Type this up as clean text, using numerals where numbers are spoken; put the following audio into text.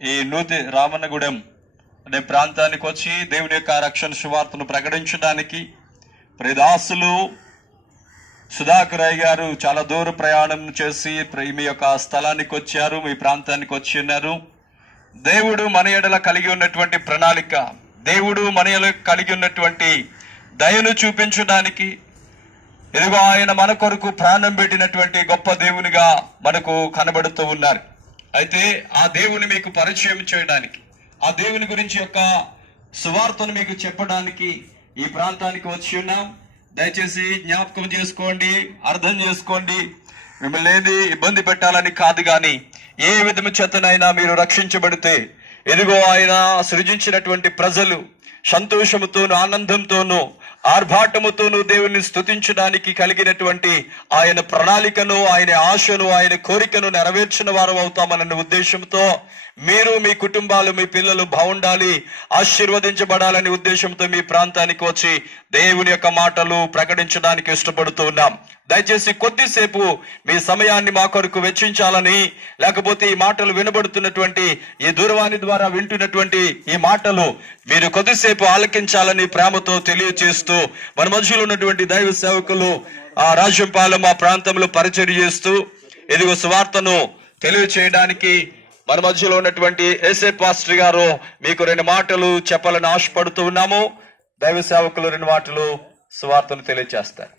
ఈ నూతి రామన్నగూడెం అనే ప్రాంతానికి వచ్చి దేవుని యొక్క రక్షణ సువార్తను ప్రకటించడానికి ప్రియదాసులు సుధాకర్ అయ్య గారు చాలా దూర ప్రయాణం చేసి మీ యొక్క స్థలానికి వచ్చారు, మీ ప్రాంతానికి వచ్చి ఉన్నారు. దేవుడు మన ఎడల కలిగి ఉన్నటువంటి ప్రణాళిక, దేవుడు మన ఎడల కలిగి ఉన్నటువంటి దయను చూపించడానికి ఇదిగో ఆయన మన కొరకు ప్రాణం పెట్టినటువంటి గొప్ప దేవునిగా మనకు కనబడుతూ ఉన్నారు. అయితే ఆ దేవుని మీకు పరిచయం చేయడానికి, ఆ దేవుని గురించి యొక్క సువార్తను మీకు చెప్పడానికి ఈ ప్రాంతానికి వచ్చి ఉన్నాం. దయచేసి జ్ఞాపకం చేసుకోండి, అర్థం చేసుకోండి. మిమ్మల్ని ఏది ఇబ్బంది పెట్టాలని కాదు, కానీ ఏ విధము చేతనైనా మీరు రక్షించబడితే ఎదుగో ఆయన సృజించినటువంటి ప్రజలు సంతోషముతోను ఆనందంతోనూ ఆర్భాటముతోనూ దేవుని స్తుతించడానికి కలిగినటువంటి ఆయన ప్రణాళికను, ఆయన ఆశను, ఆయన కోరికను నెరవేర్చిన వారు అవుతామన్న ఉద్దేశంతో మీరు, మీ కుటుంబాలు, మీ పిల్లలు బాగుండాలి, ఆశీర్వదించబడాలనే ఉద్దేశంతో మీ ప్రాంతానికి వచ్చి దేవుని యొక్క మాటలు ప్రకటించడానికి ఇష్టపడుతూ ఉన్నాం. దయచేసి కొద్దిసేపు మీ సమయాన్ని మా కొరకు వెచ్చించాలని, లేకపోతే ఈ మాటలు వినబడుతున్నటువంటి ఈ దూరవాణి ద్వారా వింటున్నటువంటి ఈ మాటలు మీరు కొద్దిసేపు ఆలకించాలని ప్రేమతో తెలియచేస్తూ మన మధ్యలో ఉన్నటువంటి దైవ సేవకులు ఆ రాజ్యంపాలెం ఆ ప్రాంతంలో పరిచర్య చేస్తూ ఇదిగో సువార్తను తెలియచేయడానికి మన మధ్యలో ఉన్నటువంటి ఎస్ఏ పాస్టర్ గారు మీకు 2 మాటలు చెప్పాలని ఆశపడుతూ ఉన్నాము. దైవ సేవకులు 2 మాటలు సువార్తను తెలియజేస్తారు.